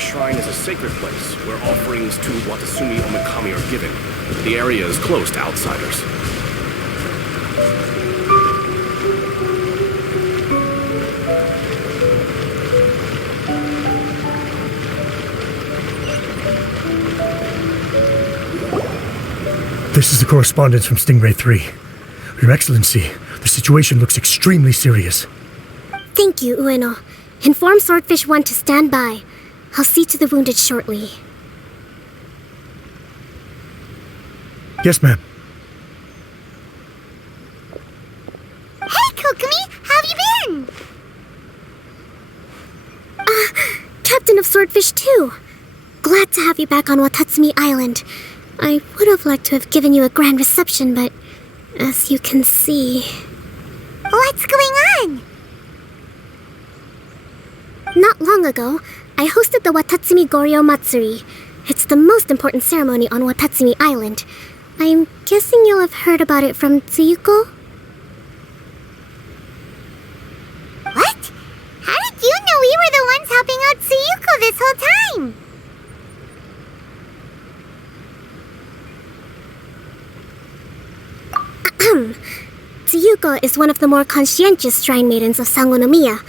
Shrine is a sacred place where offerings to Watasumi Omikami are given. The area is closed to outsiders. This is the correspondence from Stingray 3. Your Excellency, the situation looks extremely serious. Thank you, Ueno. Inform Swordfish 1 to stand by. I'll see to the wounded shortly. Yes, ma'am. Hey, Kokomi! How have you been? Captain of Swordfish 2. Glad to have you back on Watatsumi Island. I would have liked to have given you a grand reception, but as you can see... What's going on? Not long ago, I hosted the Watatsumi Goryo Matsuri. It's the most important ceremony on Watatsumi Island. I'm guessing you'll have heard about it from Tsuyuko? What? How did you know we were the ones helping out Tsuyuko this whole time? Tsuyuko is one of the more conscientious shrine maidens of Sangonomiya.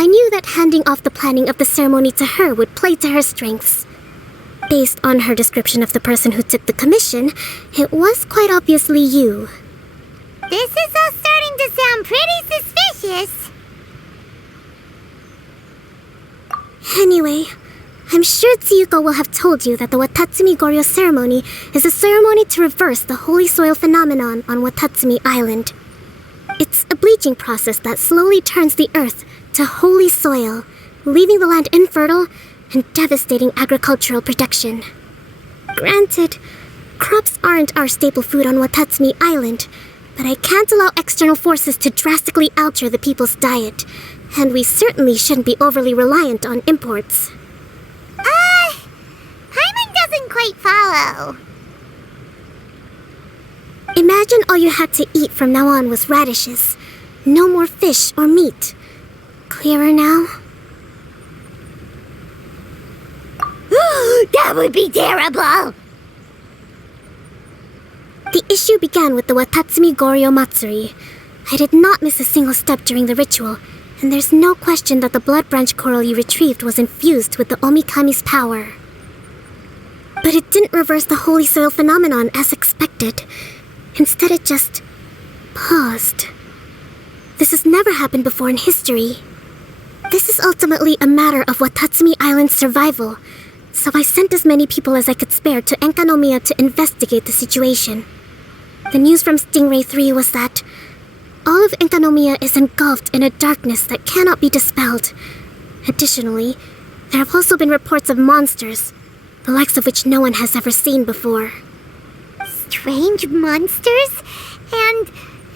I knew that handing off the planning of the ceremony to her would play to her strengths. Based on her description of the person who took the commission, it was quite obviously you. This is all starting to sound pretty suspicious. Anyway, I'm sure Tsuyuko will have told you that the Watatsumi Goryo ceremony is a ceremony to reverse the holy soil phenomenon on Watatsumi Island. It's a bleaching process that slowly turns the earth to holy soil, leaving the land infertile and devastating agricultural production. Granted, crops aren't our staple food on Watatsumi Island, but I can't allow external forces to drastically alter the people's diet, and we certainly shouldn't be overly reliant on imports. Hyman doesn't quite follow. Imagine all you had to eat from now on was radishes. No more fish or meat. Clearer now? That would be terrible! The issue began with the Watatsumi Goryo Matsuri. I did not miss a single step during the ritual, and there's no question that the blood branch coral you retrieved was infused with the Omikami's power. But it didn't reverse the holy soil phenomenon as expected. Instead, it just paused. This has never happened before in history. This is ultimately a matter of Watatsumi Island's survival, so I sent as many people as I could spare to Enkanomiya to investigate the situation. The news from Stingray 3 was that all of Enkanomiya is engulfed in a darkness that cannot be dispelled. Additionally, there have also been reports of monsters, the likes of which no one has ever seen before. Strange monsters? And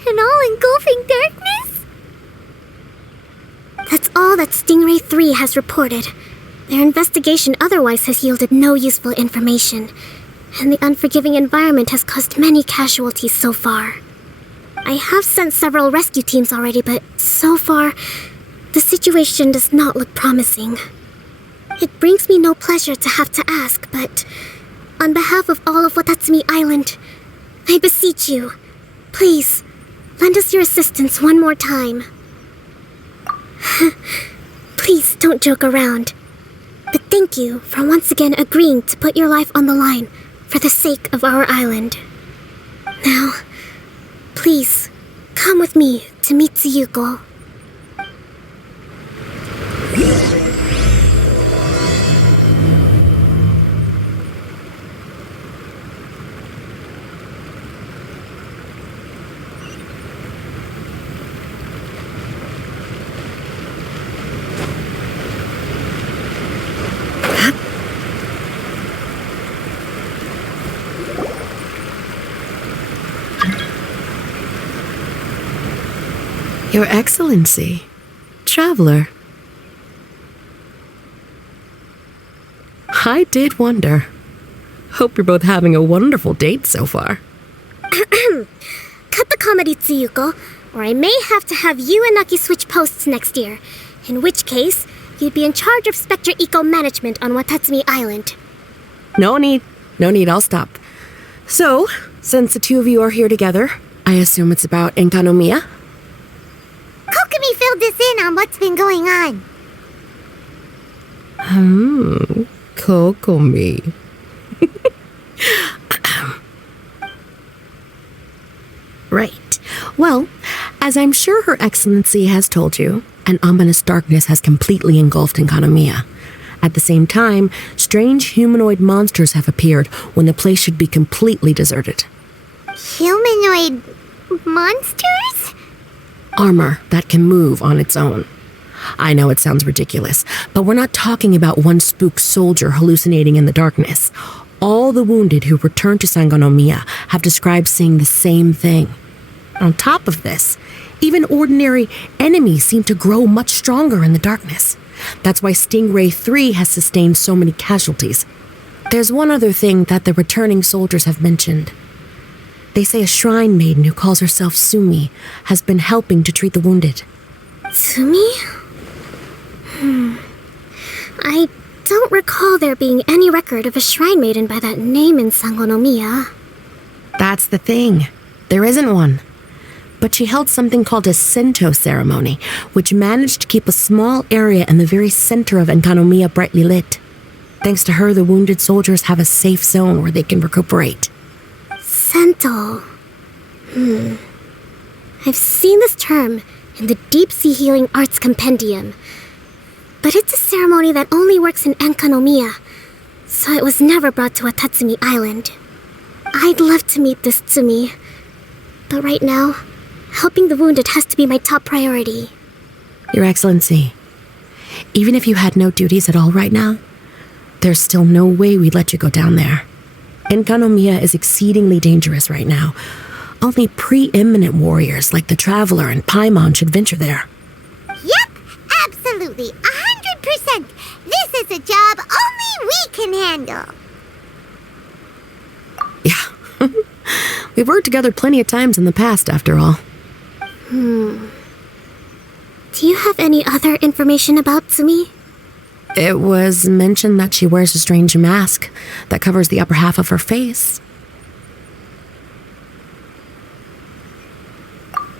an all-engulfing darkness? That's all that Stingray 3 has reported. Their investigation otherwise has yielded no useful information, and the unforgiving environment has caused many casualties so far. I have sent several rescue teams already, but so far, the situation does not look promising. It brings me no pleasure to have to ask, but on behalf of all of Watatsumi Island, I beseech you, please, lend us your assistance one more time. Please don't joke around. But thank you for once again agreeing to put your life on the line for the sake of our island. Now, please, come with me to meet Tsuyuko. Your Excellency, traveler. I did wonder. Hope you're both having a wonderful date so far. Cut the comedy, Tsuyuko, or I may have to have you and Naki switch posts next year. In which case, you'd be in charge of Spectre Eco Management on Watatsumi Island. No need, I'll stop. So, since the two of you are here together, I assume it's about Enkanomiya? Kokomi filled us in on what's been going on. Kokomi. Right. Well, as I'm sure Her Excellency has told you, an ominous darkness has completely engulfed Enkanomiya. At the same time, strange humanoid monsters have appeared when the place should be completely deserted. Humanoid monsters? Armor that can move on its own. I know it sounds ridiculous, but we're not talking about one spook soldier hallucinating in the darkness. All the wounded who returned to Sangonomiya have described seeing the same thing. On top of this, even ordinary enemies seem to grow much stronger in the darkness. That's why Stingray 3 has sustained so many casualties. There's one other thing that the returning soldiers have mentioned. They say a shrine maiden who calls herself Sumi has been helping to treat the wounded. Sumi? I don't recall there being any record of a shrine maiden by that name in Sangonomiya. That's the thing. There isn't one. But she held something called a Sento ceremony, which managed to keep a small area in the very center of Enkanomiya brightly lit. Thanks to her, the wounded soldiers have a safe zone where they can recuperate. Sento. I've seen this term in the Deep Sea Healing Arts Compendium. But it's a ceremony that only works in Enkanomiya, so it was never brought to Watatsumi Island. I'd love to meet this Tsumi, but right now, helping the wounded has to be my top priority. Your Excellency, even if you had no duties at all right now, there's still no way we'd let you go down there. Enkanomiya is exceedingly dangerous right now. Only preeminent warriors like the Traveler and Paimon should venture there. Yep, absolutely, 100%. This is a job only we can handle. Yeah. We've worked together plenty of times in the past, after all. Do you have any other information about Tsumi? It was mentioned that she wears a strange mask that covers the upper half of her face.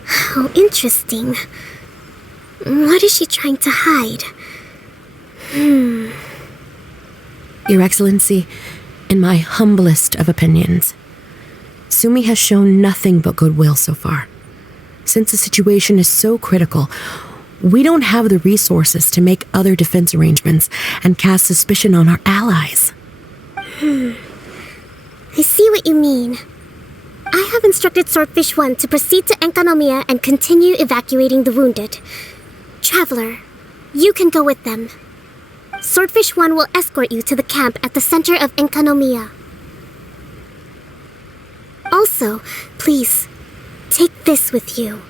How interesting. What is she trying to hide? Your Excellency, in my humblest of opinions, Sumi has shown nothing but goodwill so far. Since the situation is so critical, we don't have the resources to make other defense arrangements and cast suspicion on our allies. I see what you mean. I have instructed Swordfish 1 to proceed to Enkanomiya and continue evacuating the wounded. Traveler, you can go with them. Swordfish 1 will escort you to the camp at the center of Enkanomiya. Also, please, take this with you.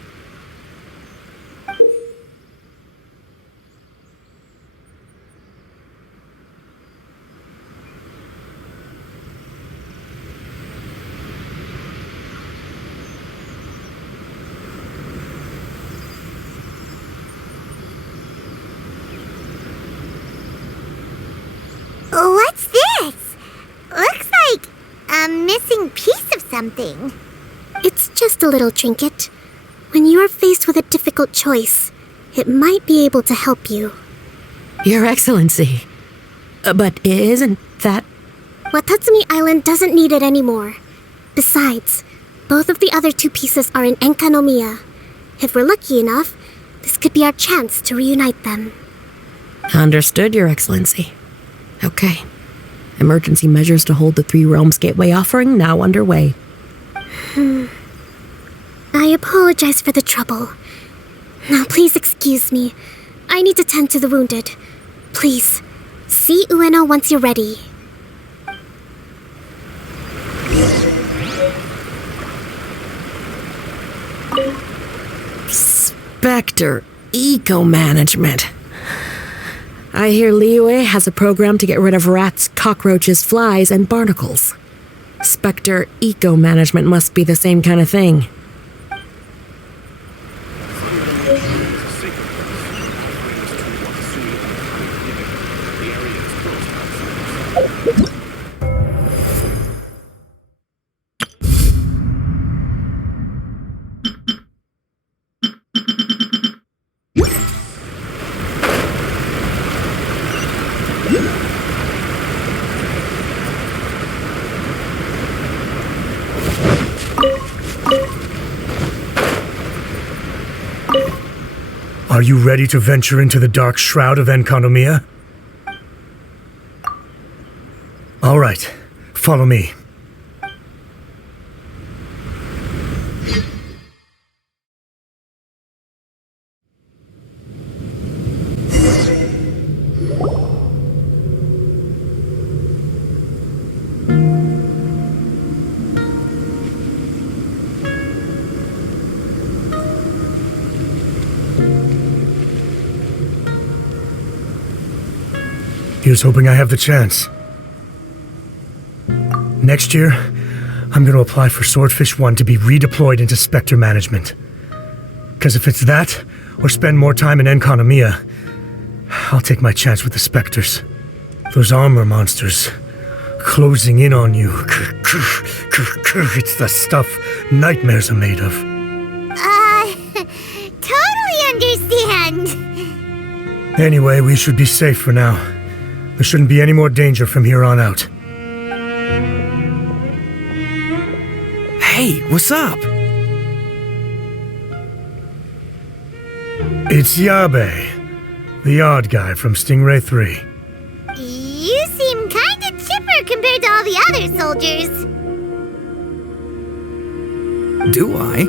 What's this? Looks like a missing piece of something. It's just a little trinket. When you are faced with a difficult choice, it might be able to help you. Your Excellency. But isn't that... Watatsumi Island doesn't need it anymore. Besides, both of the other two pieces are in Enkanomiya. If we're lucky enough, this could be our chance to reunite them. Understood, Your Excellency. Okay. Emergency measures to hold the Three Realms Gateway offering now underway. I apologize for the trouble. Now please excuse me. I need to tend to the wounded. Please, see Ueno once you're ready. Spectre Eco-Management. I hear Liyue has a program to get rid of rats, cockroaches, flies, and barnacles. Spectre Eco-Management must be the same kind of thing. Are you ready to venture into the dark shroud of Enconomia? All right, follow me. Here's hoping I have the chance. Next year, I'm going to apply for Swordfish 1 to be redeployed into Spectre Management. Because if it's that, or spend more time in Enconomia, I'll take my chance with the Spectres. Those armor monsters, closing in on you. It's the stuff nightmares are made of. Totally understand. Anyway, we should be safe for now. There shouldn't be any more danger from here on out. Hey, what's up? It's Yabe, the odd guy from Stingray 3. You seem kinda chipper compared to all the other soldiers. Do I?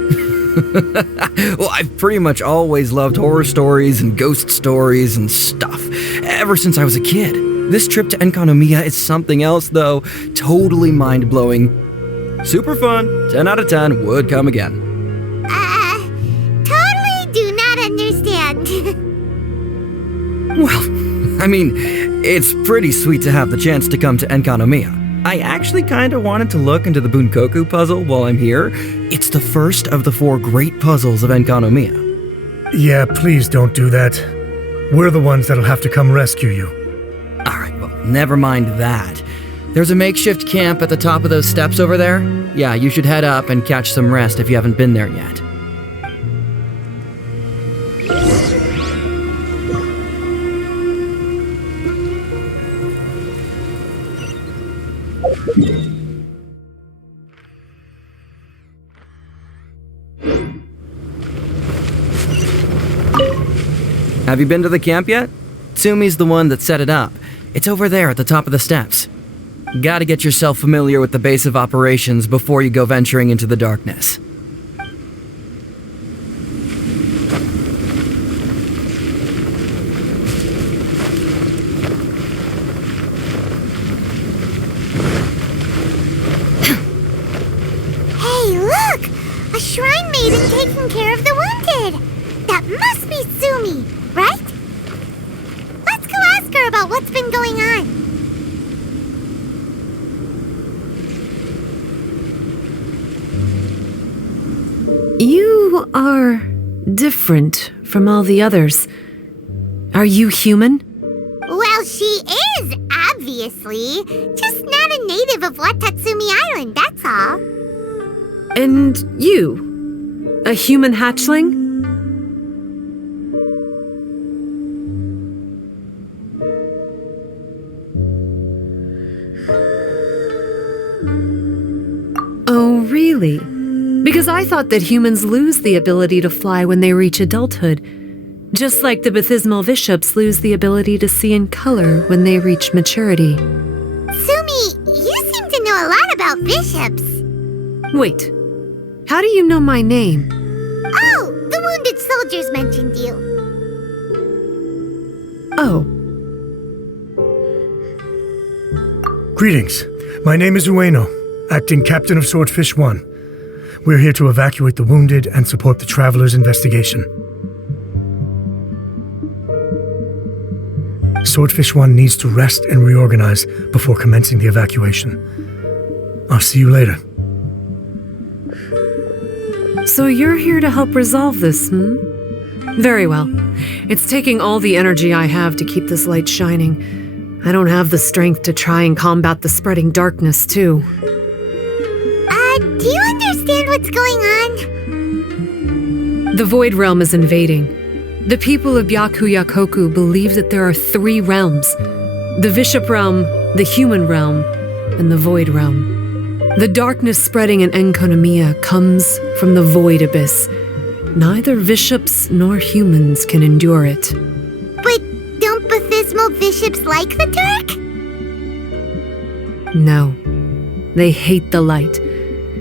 Well, I've pretty much always loved horror stories and ghost stories and stuff, ever since I was a kid. This trip to Enconomia is something else, though. Totally mind-blowing. Super fun. 10 out of 10. Would come again. Totally do not understand. Well, I mean, it's pretty sweet to have the chance to come to Enconomia. I actually kinda wanted to look into the Bunkoku puzzle while I'm here. It's the first of the 4 great puzzles of Enconomia. Yeah, please don't do that. We're the ones that'll have to come rescue you. Alright, well, never mind that. There's a makeshift camp at the top of those steps over there. Yeah, you should head up and catch some rest if you haven't been there yet. Have you been to the camp yet? Tsumi's the one that set it up. It's over there at the top of the steps. Gotta get yourself familiar with the base of operations before you go venturing into the darkness. Hey, look! A shrine maiden taking care of the wounded! That must be Sumi, right? Let's go ask her about what's been going on. You are different from all the others. Are you human? Well, she is, obviously. Just not a native of Watatsumi Island, that's all. And you? A human hatchling? Oh, really? Because I thought that humans lose the ability to fly when they reach adulthood, just like the baptismal bishops lose the ability to see in color when they reach maturity. Sumi, you seem to know a lot about bishops. Wait, how do you know my name? Oh, the wounded soldiers mentioned you. Oh, Greetings. My name is Ueno, acting captain of Swordfish 1. We're here to evacuate the wounded and support the traveler's investigation. Swordfish 1 needs to rest and reorganize before commencing the evacuation. I'll see you later. So you're here to help resolve this, Very well. It's taking all the energy I have to keep this light shining. I don't have the strength to try and combat the spreading darkness, too. Do you understand what's going on? The Void Realm is invading. The people of Byakuyakoku believe that there are 3 realms: the Bishop Realm, the Human Realm, and the Void Realm. The darkness spreading in Enkonomiya comes from the Void Abyss. Neither bishops nor humans can endure it. But don't Bathismal bishops like the dark? No. They hate the light.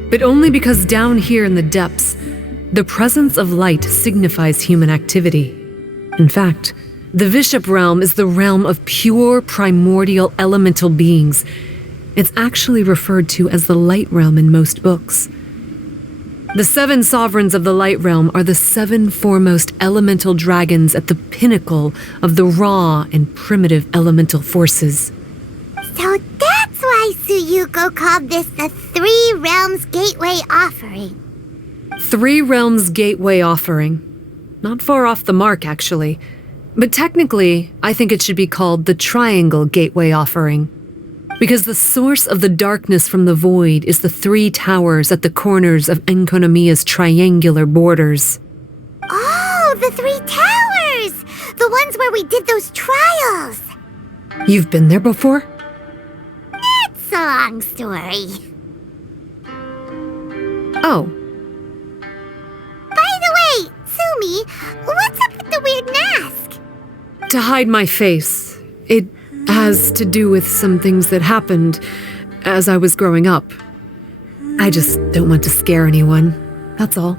But only because down here in the depths, the presence of light signifies human activity. In fact, the Bishop Realm is the realm of pure primordial elemental beings. It's actually referred to as the Light Realm in most books. The 7 sovereigns of the Light Realm are the 7 foremost elemental dragons at the pinnacle of the raw and primitive elemental forces. So that's why Tsuyuko called this the 3 Realms Gateway Offering. 3 Realms Gateway Offering. Not far off the mark, actually. But technically, I think it should be called the Triangle Gateway Offering. Because the source of the darkness from the void is the 3 towers at the corners of Enkonomiya's triangular borders. Oh, the 3 towers! The ones where we did those trials! You've been there before? It's a long story. Oh. By the way, Sumi, what's up with the weird mask? To hide my face. It has to do with some things that happened as I was growing up. I just don't want to scare anyone, that's all.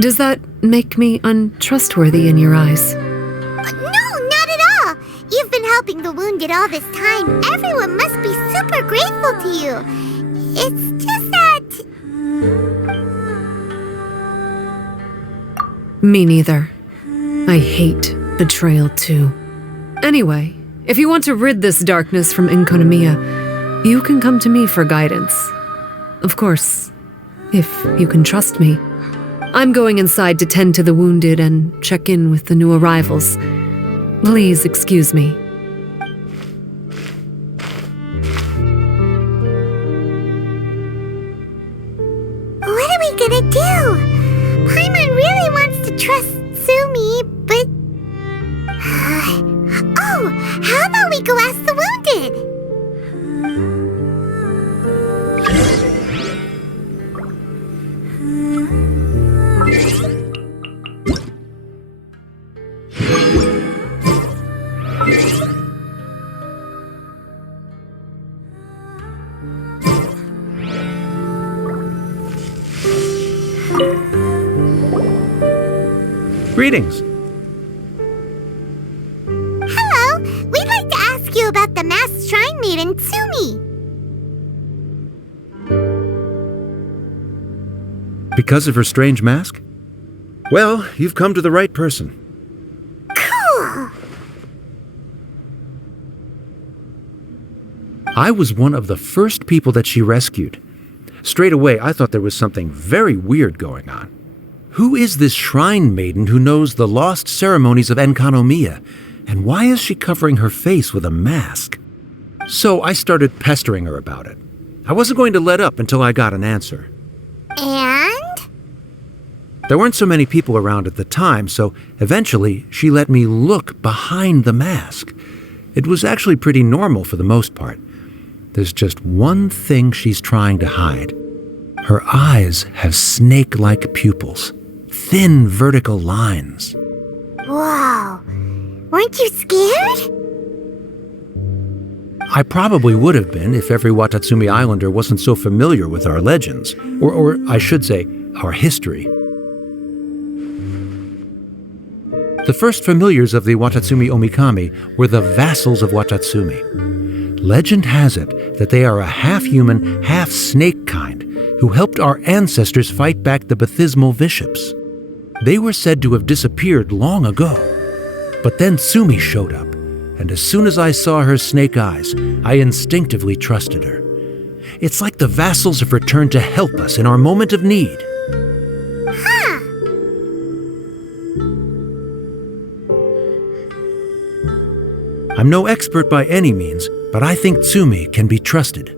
Does that make me untrustworthy in your eyes? No, not at all. You've been helping the wounded all this time. Everyone must be super grateful to you. It's just that... Me neither. I hate betrayal too. Anyway, if you want to rid this darkness from Enkonomiya, you can come to me for guidance. Of course, if you can trust me. I'm going inside to tend to the wounded and check in with the new arrivals. Please excuse me. What are we gonna do? Paimon really wants to trust Sumi, but... Oh, how about we go ask the wounded? Greetings. Hello, we'd like to ask you about the masked shrine maiden, Sumi. Because of her strange mask? Well, you've come to the right person. Cool. I was one of the first people that she rescued. Straight away, I thought there was something very weird going on. Who is this shrine maiden who knows the lost ceremonies of Enkonomiya? And why is she covering her face with a mask? So I started pestering her about it. I wasn't going to let up until I got an answer. And? There weren't so many people around at the time, so eventually she let me look behind the mask. It was actually pretty normal for the most part. There's just one thing she's trying to hide. Her eyes have snake-like pupils, thin vertical lines. Whoa. Weren't you scared? I probably would have been if every Watatsumi Islander wasn't so familiar with our legends, or I should say, our history. The first familiars of the Watatsumi Omikami were the vassals of Watatsumi. Legend has it that they are a half-human, half-snake kind who helped our ancestors fight back the Bathismal bishops. They were said to have disappeared long ago. But then Sumi showed up, and as soon as I saw her snake eyes, I instinctively trusted her. It's like the vassals have returned to help us in our moment of need. Huh. I'm no expert by any means, but I think Tsumi can be trusted.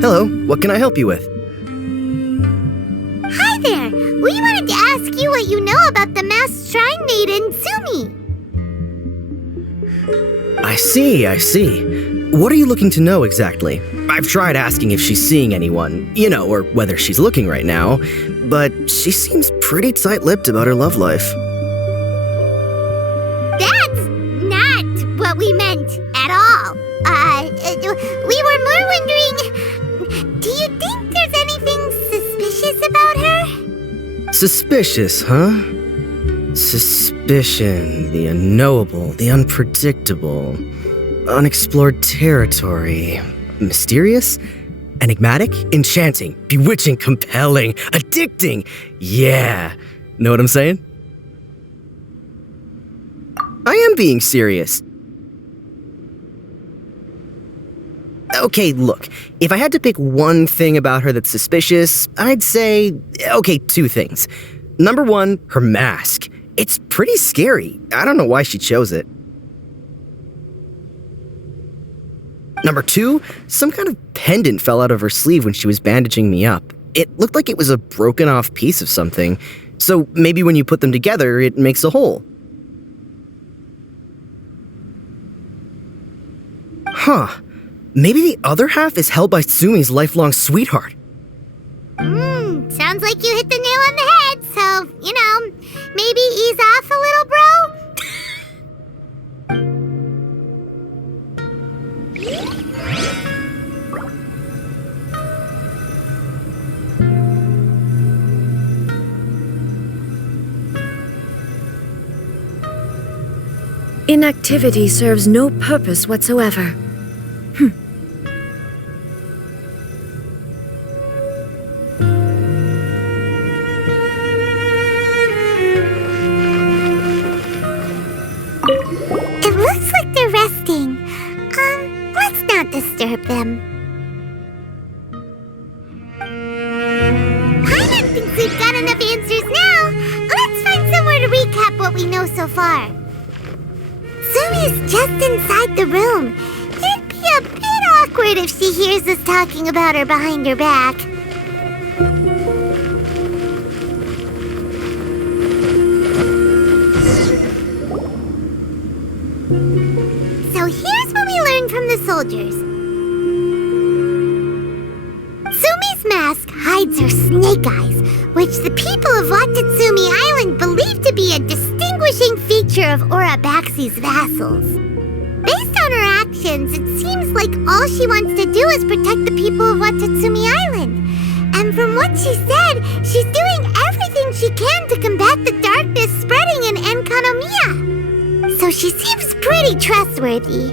Hello, what can I help you with? Hi there. We wanted to ask you what you know about the masked shrine maiden, Sumi. I see. What are you looking to know exactly? I've tried asking if she's seeing anyone, or whether she's looking right now, but she seems pretty tight-lipped about her love life. That's not what we meant at all. We were more wondering, do you think there's anything suspicious about her? Suspicious, huh? Suspicion, the unknowable, the unpredictable, unexplored territory. Mysterious? Enigmatic? Enchanting? Bewitching? Compelling? Addicting? Yeah. Know what I'm saying? I am being serious. Okay, look, if I had to pick one thing about her that's suspicious, I'd say, two things. Number one, her mask. It's pretty scary. I don't know why she chose it. Number two, some kind of pendant fell out of her sleeve when she was bandaging me up. It looked like it was a broken off piece of something. So maybe when you put them together, it makes a whole. Huh. Maybe the other half is held by Tsumi's lifelong sweetheart. Sounds like you hit the nail on the head, so, maybe ease off a little, bro? Inactivity serves no purpose whatsoever. It looks like they're resting. Let's not disturb them. Paimon thinks we've got enough answers now. Let's find somewhere to recap what we know so far. Sumi's just inside the room. It'd be a bit awkward if she hears us talking about her behind her back. So here's what we learned from the soldiers. Sumi's mask hides her snake eyes, which the people of Watatsumi Island believe to be a distinguishing feature of Urabaxi's vassals. Based on her actions, it seems like all she wants to do is protect the people of Watatsumi Island. And from what she said, she's doing everything she can to combat the darkness spreading in Enkanomiya. So she seems pretty trustworthy.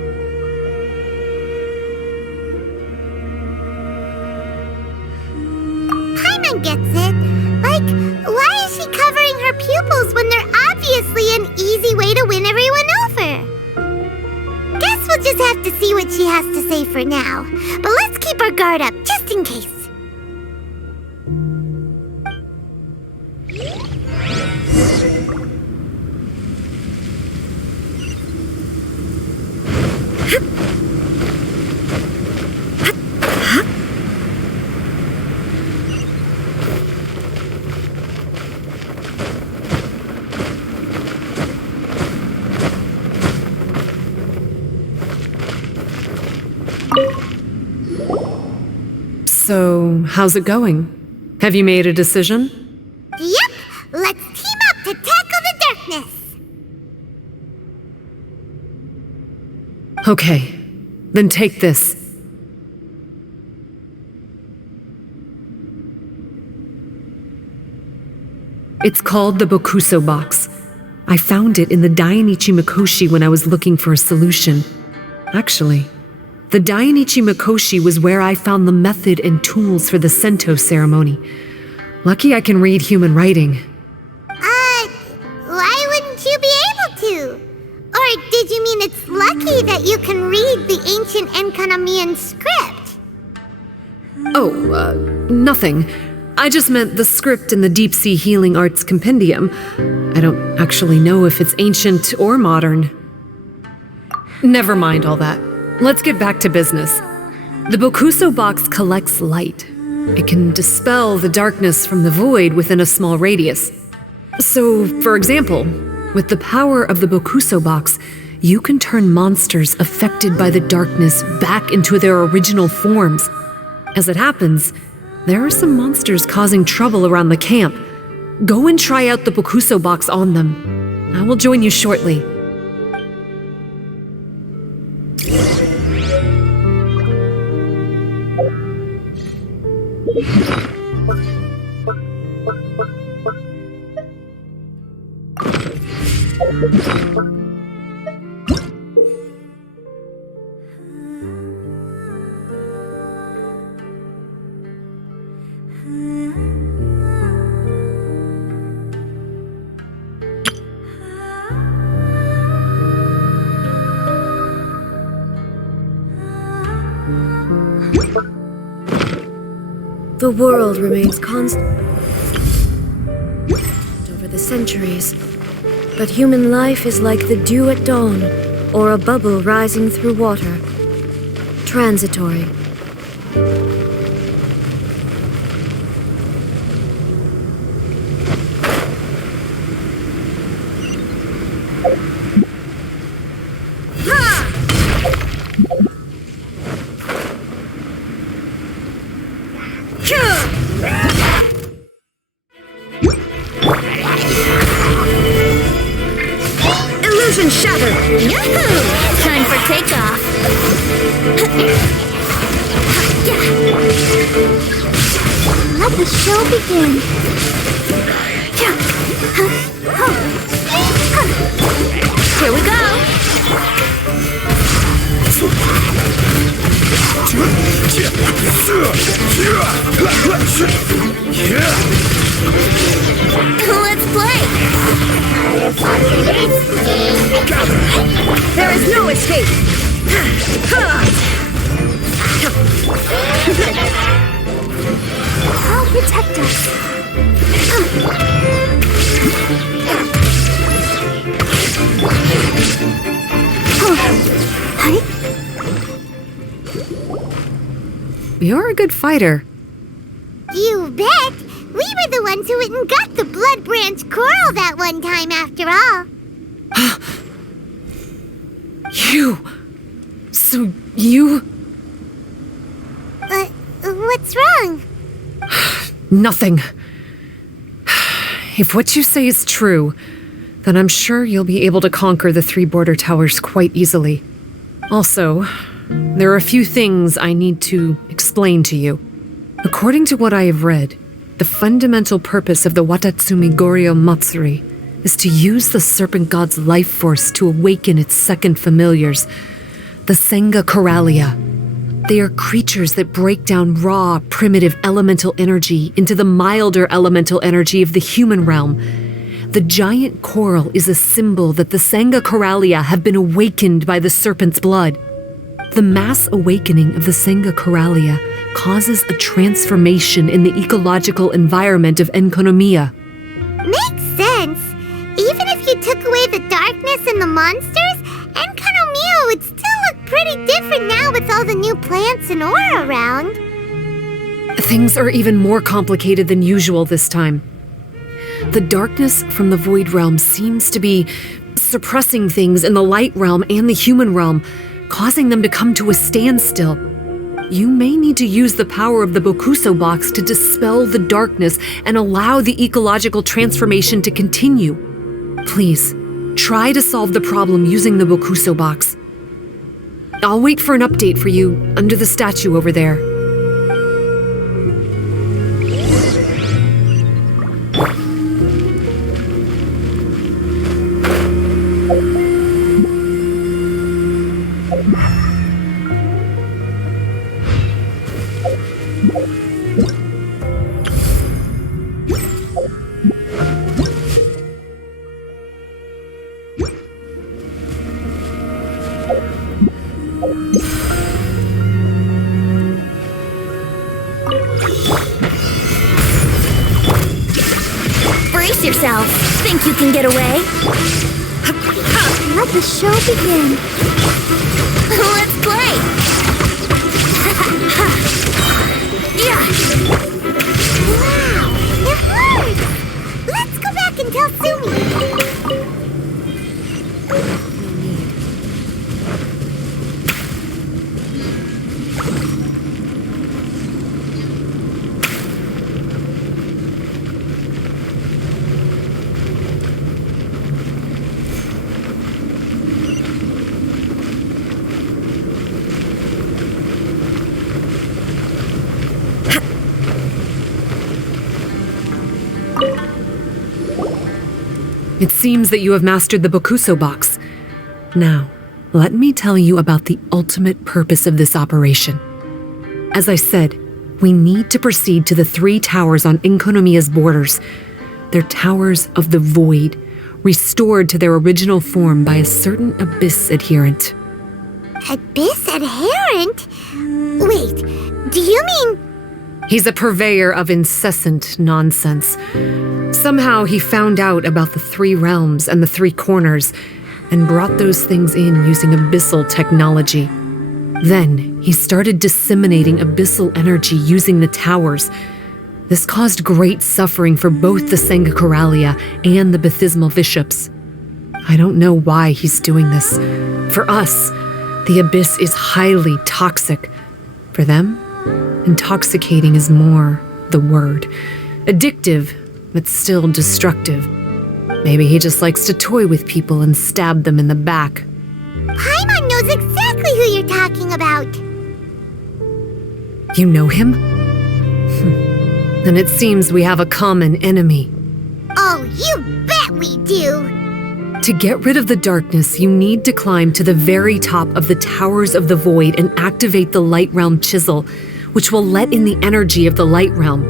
Paimon gets it. Like, why is she covering her pupils when they're obviously an easy way to win everyone over? Guess we'll just have to see what she has to say for now. But let's keep our guard up, just in case. So, how's it going? Have you made a decision? Yep, let's team up to tackle the darkness. Okay, then take this. It's called the Bokuso box. I found it in the Dainichi Mikoshi when I was looking for a solution. Actually, the Dainichi Mikoshi was where I found the method and tools for the Sento ceremony. Lucky I can read human writing. Why wouldn't you be able to? Or did you mean it's lucky that you can read the ancient Enkanamian script? Oh, nothing. I just meant the script in the Deep Sea Healing Arts Compendium. I don't actually know if it's ancient or modern. Never mind all that. Let's get back to business. The Bokuso box collects light. It can dispel the darkness from the void within a small radius. So, for example, with the power of the Bokuso box, you can turn monsters affected by the darkness back into their original forms. As it happens, there are some monsters causing trouble around the camp. Go and try out the Bokuso box on them. I will join you shortly. The world remains constant over the centuries, but human life is like the dew at dawn, or a bubble rising through water. Transitory. Illusion shattered! Yahoo! Time for takeoff! Let the show begin. Here we go! Let's play! There is no escape! I'll protect us. You're a good fighter. You bet! We were the ones who went and got the blood branch coral that one time after all. So you... What's wrong? Nothing. If what you say is true, then I'm sure you'll be able to conquer the 3 border towers quite easily. Also, there are a few things I need to explain to you. According to what I have read, the fundamental purpose of the Watatsumi Goryo Matsuri is to use the serpent god's life force to awaken its second familiars, the Senga Coralia. They are creatures that break down raw, primitive elemental energy into the milder elemental energy of the human realm. The giant coral is a symbol that the Senga Coralia have been awakened by the serpent's blood. The mass awakening of the Senga Coralia causes a transformation in the ecological environment of Enkonomiya. Makes sense. Even if you took away the darkness and the monsters, Enkonomiya would still look pretty different now with all the new plants and aura around. Things are even more complicated than usual this time. The darkness from the Void Realm seems to be suppressing things in the Light Realm and the human realm, causing them to come to a standstill. You may need to use the power of the Bokuso box to dispel the darkness and allow the ecological transformation to continue. Please, try to solve the problem using the Bokuso box. I'll wait for an update for you under the statue over there. Brace yourself. Think you can get away? Let the show begin. Let's play. Yeah. Wow, it hurts! Let's go back and tell Sumi. It seems that you have mastered the Bokuso box. Now, let me tell you about the ultimate purpose of this operation. As I said, we need to proceed to the 3 towers on Enkonomiya's borders. They're towers of the void, restored to their original form by a certain Abyss adherent. Abyss adherent? Wait, do you mean... He's a purveyor of incessant nonsense. Somehow he found out about the 3 realms and the 3 corners and brought those things in using abyssal technology. Then he started disseminating abyssal energy using the towers. This caused great suffering for both the Sangha and the Baptismal Bishops. I don't know why he's doing this. For us, the Abyss is highly toxic. For them, intoxicating is more the word. Addictive, but still destructive. Maybe he just likes to toy with people and stab them in the back. Paimon knows exactly who you're talking about. You know him? Then it seems we have a common enemy. Oh, you bet we do! To get rid of the darkness, you need to climb to the very top of the Towers of the Void and activate the Light Realm Chisel, which will let in the energy of the Light Realm.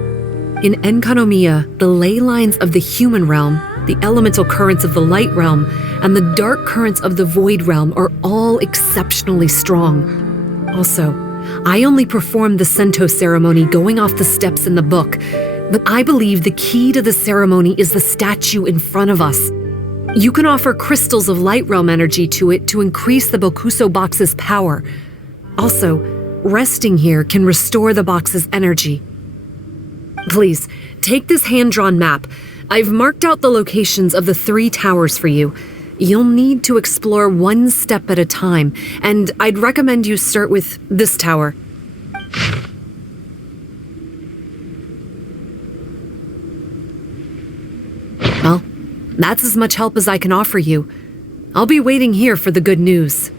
In Enkonomiya, the ley lines of the human realm, the elemental currents of the Light Realm, and the dark currents of the Void Realm are all exceptionally strong. Also, I only performed the Sento ceremony going off the steps in the book, but I believe the key to the ceremony is the statue in front of us. You can offer crystals of Light Realm energy to it to increase the Bokuso box's power. Also, resting here can restore the box's energy. Please, take this hand-drawn map. I've marked out the locations of the 3 towers for you. You'll need to explore one step at a time, and I'd recommend you start with this tower. Well, that's as much help as I can offer you. I'll be waiting here for the good news.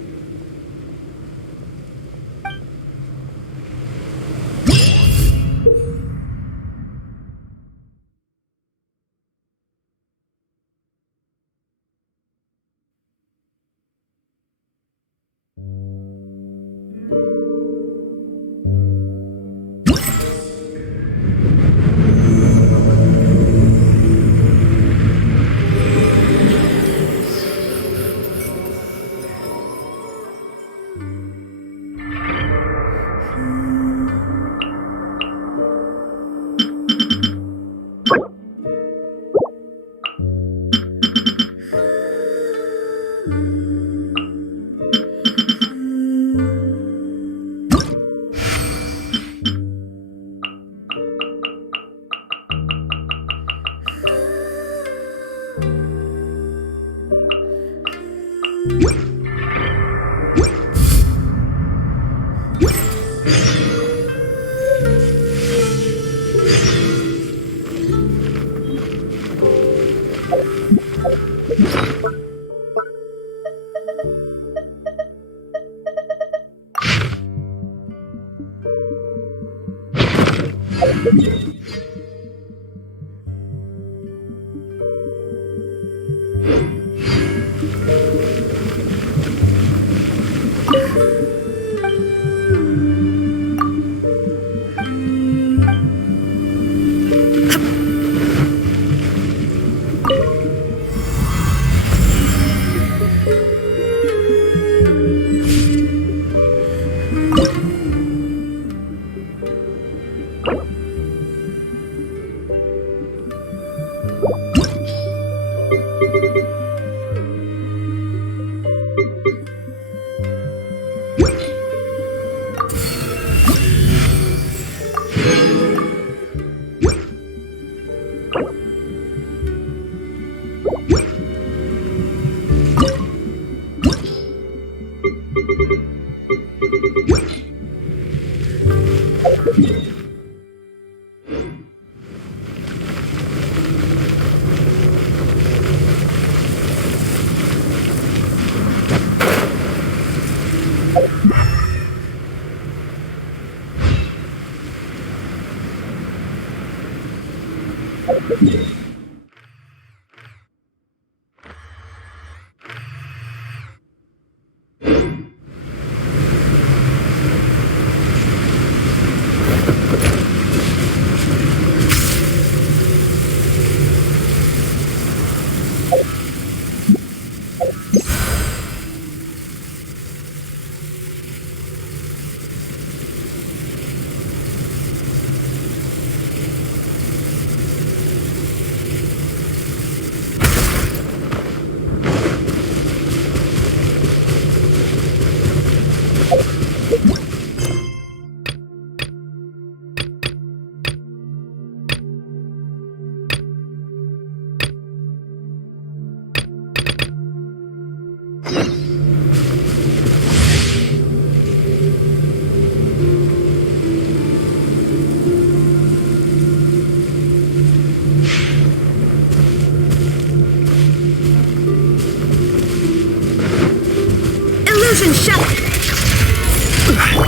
Illusion shattered!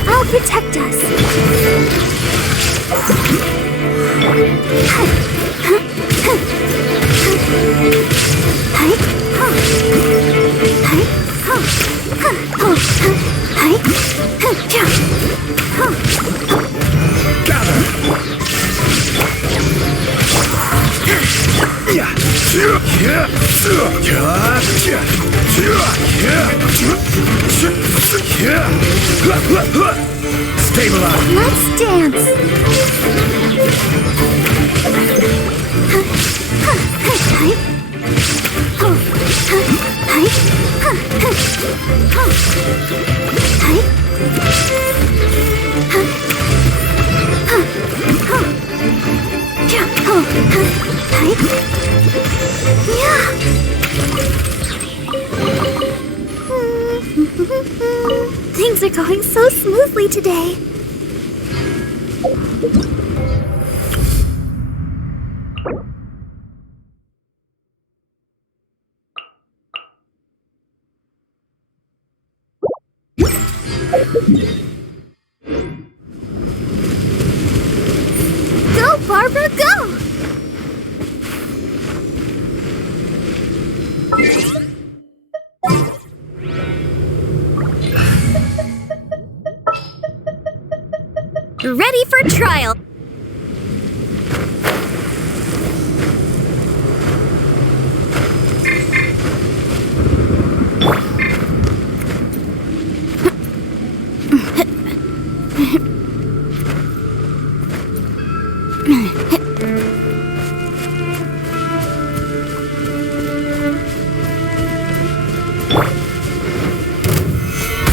I'll protect us. Stabilize. Let's dance. Things are going so smoothly today. Go, Barbara, go! Ready for trial!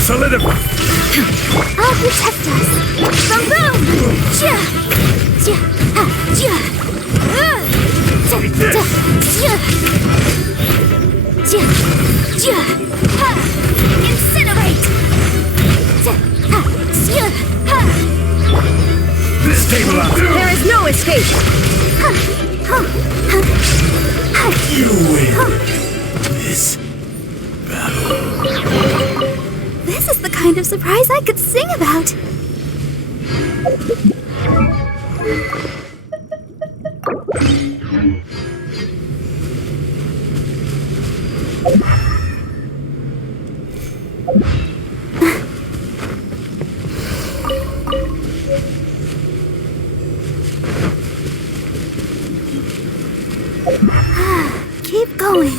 Solidify. I'll protect us. Boom! Ja! Ja! Ja! Ja! Ja! Incinerate! Stabilize. There is no escape! You win this. This is the kind of surprise I could sing about. Keep going.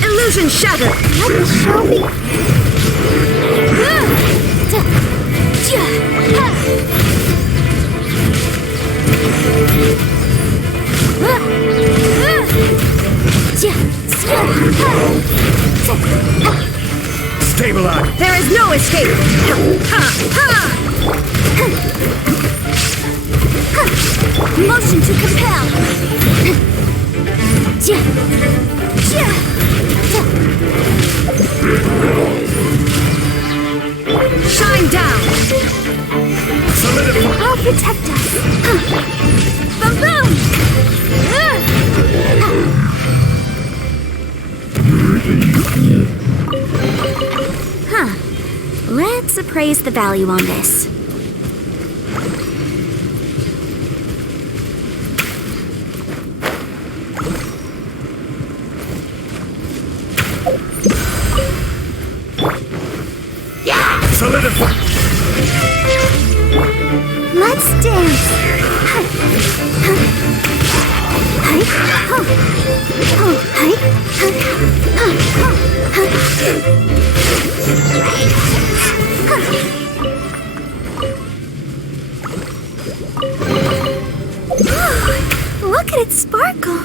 Illusion shattered! Let the show begin. Stabilize. There is no escape! Motion to compel. Shine down! Solidify. I'll protect us. Boom! Let's appraise the value on this. Solidify. Let's dance. at it sparkle.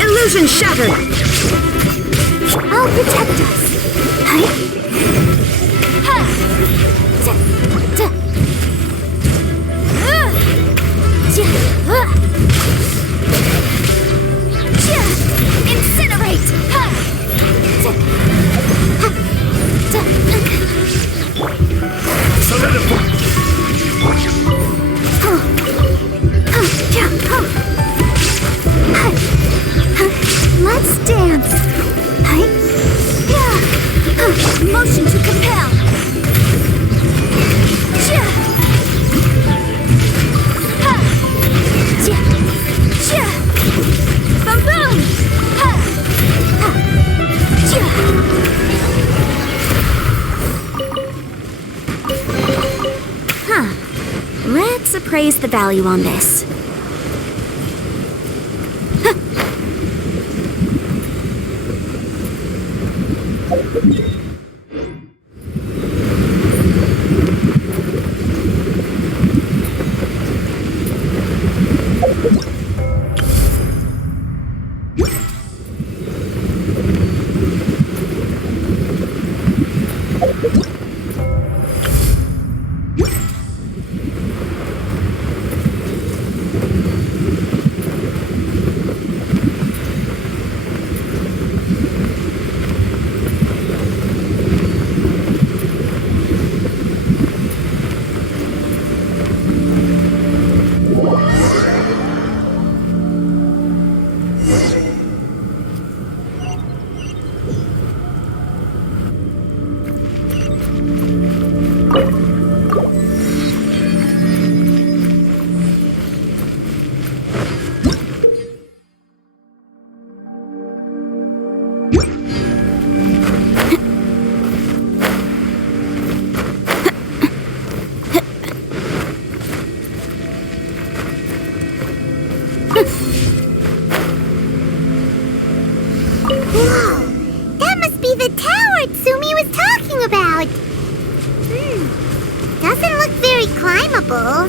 Illusion shattered! I'll protect us. Incinerate! Let's dance. Motion to compel. Boom boom. Let's appraise the value on this. Doesn't look very climbable.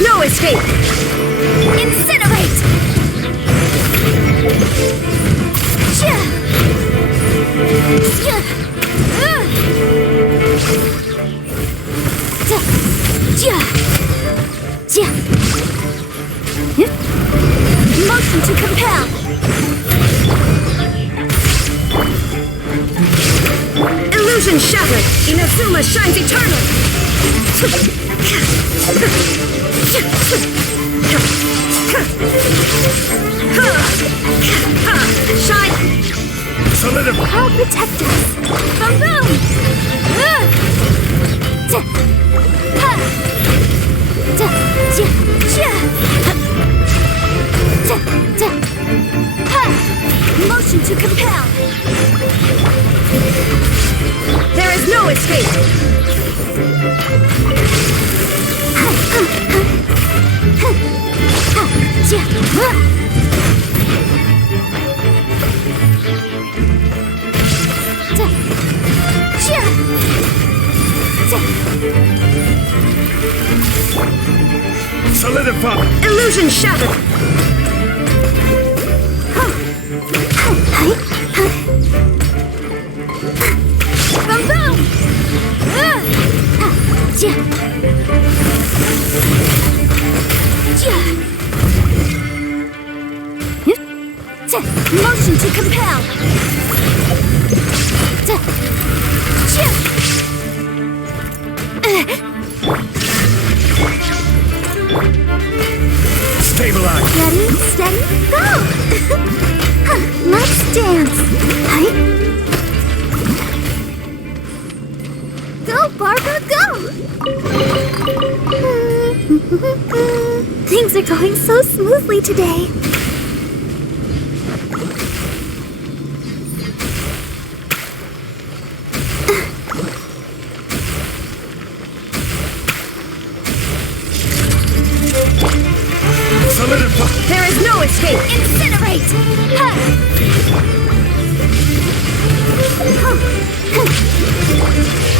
No escape! Incinerate! Motion to compel! Illusion shattered! Inazuma shines eternal! Shine! I'll protect us! Boom boom! Motion to compel! Solidify! Illusion shattered! Motion to compel. Stabilize! Ready, steady, go! Let's dance. Go, Barbara, go! Things are going so smoothly today. There is no escape! Incinerate!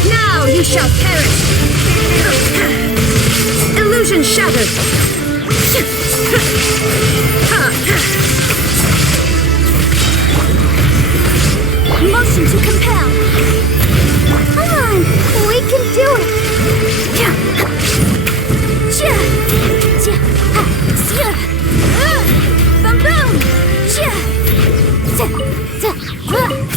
Now you shall perish! Illusion shattered! Motion to compel. Come on, we can do it. Boom boom.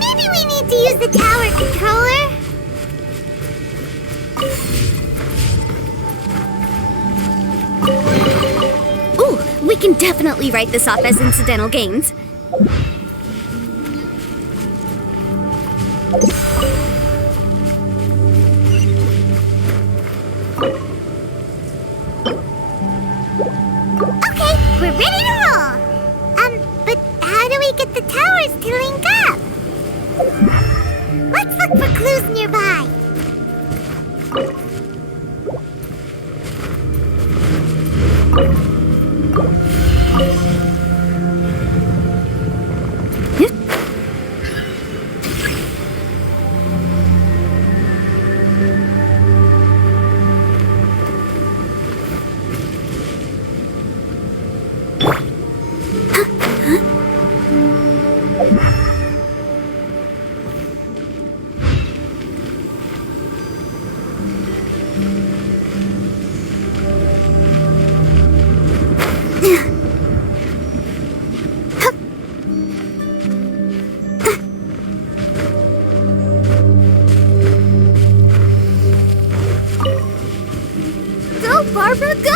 Maybe we need to use the tower controller. Ooh, we can definitely write this off as incidental gains. Okay, we're ready to roll. But how do we get the towers to link up? Let's look for clues nearby. Go, Barbara, go!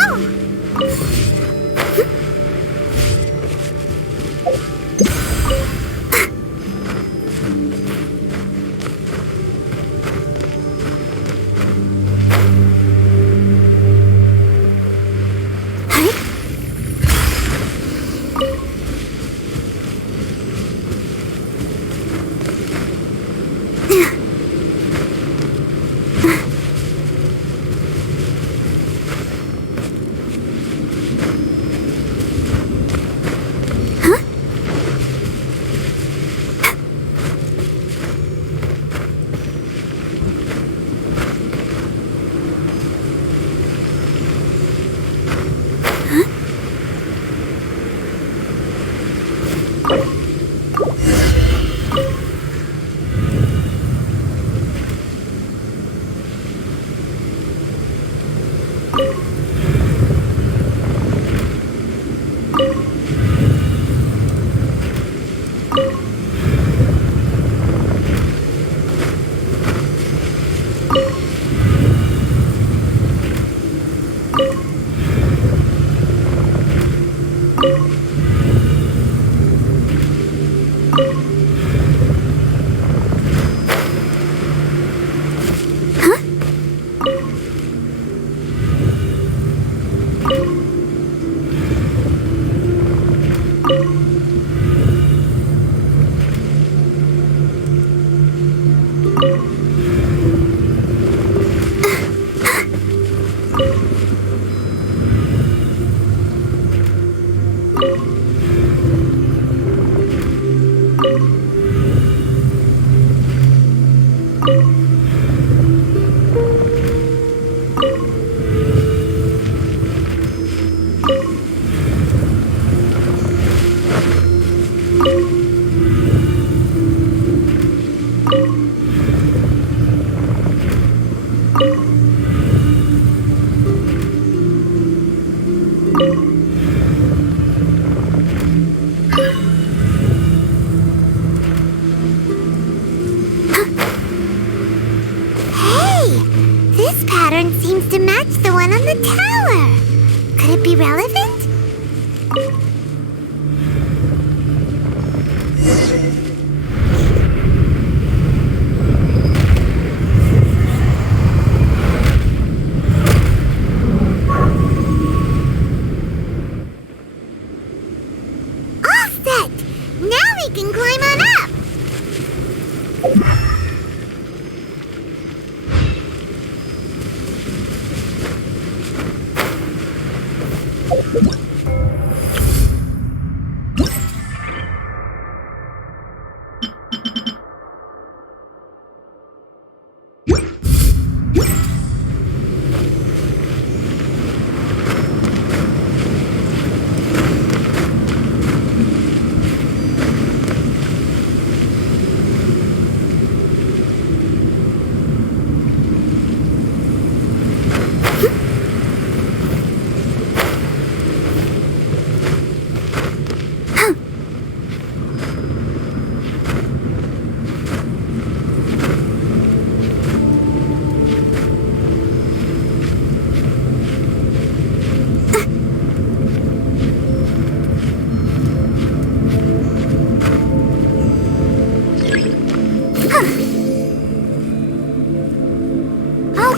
pattern seems to match the one on the tower. Could it be relevant? All set! Now we can climb on up!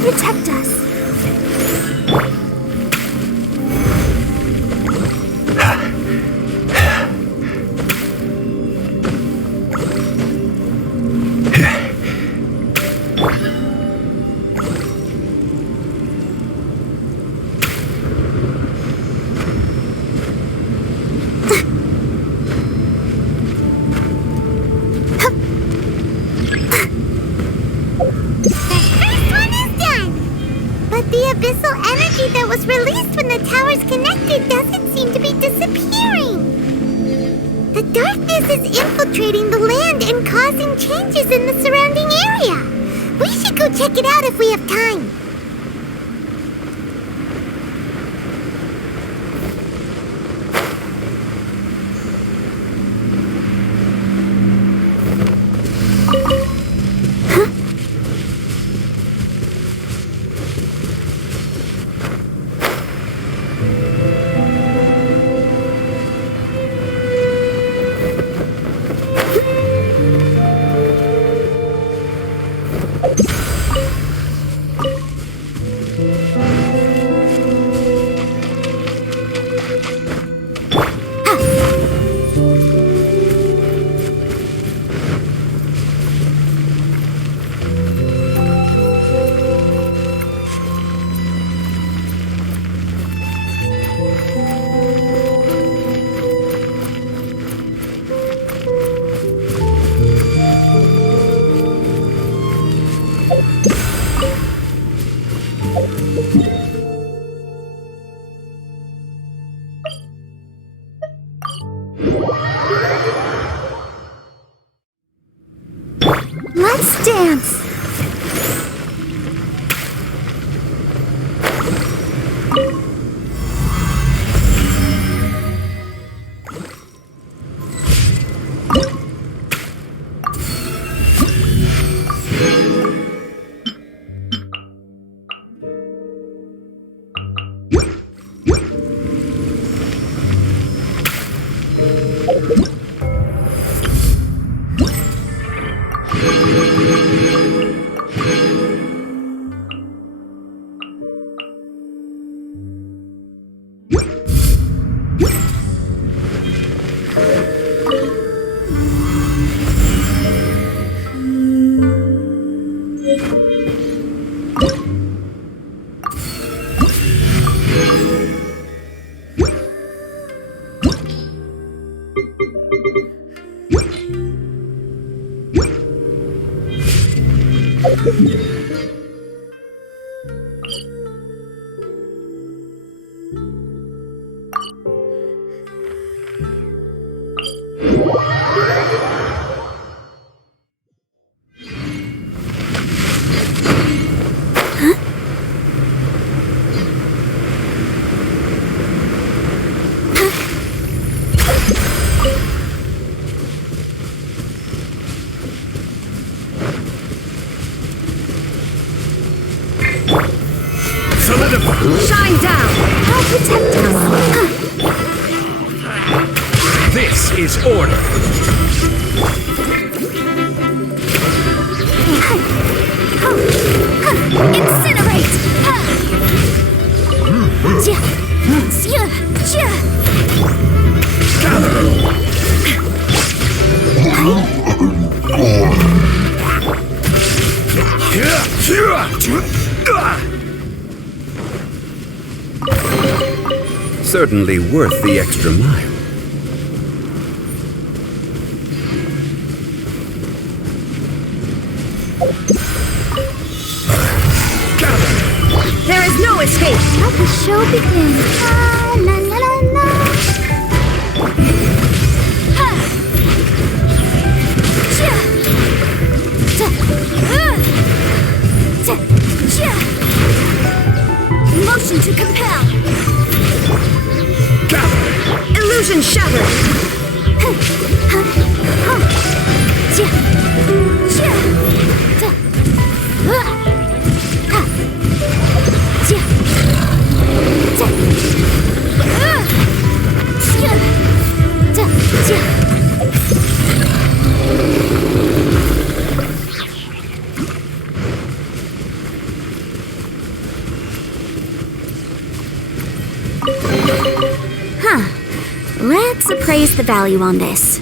Protect us. That was released when the towers connected doesn't seem to be disappearing. The darkness is infiltrating the land and causing changes in the surrounding area. We should go check it out if we have time. Let's dance! Shine down! I'll protect us. This is order. Incinerate! Certainly worth the extra mile. There is no escape! Let the show begin. La la la la. Ha! Chia! Ta! Ta! Chia! Motion to compel. Illusion shattered! Chia! Chia! Ta! Ha! Chia! Ta! Chia! Ta! Chia! Let's appraise the value on this.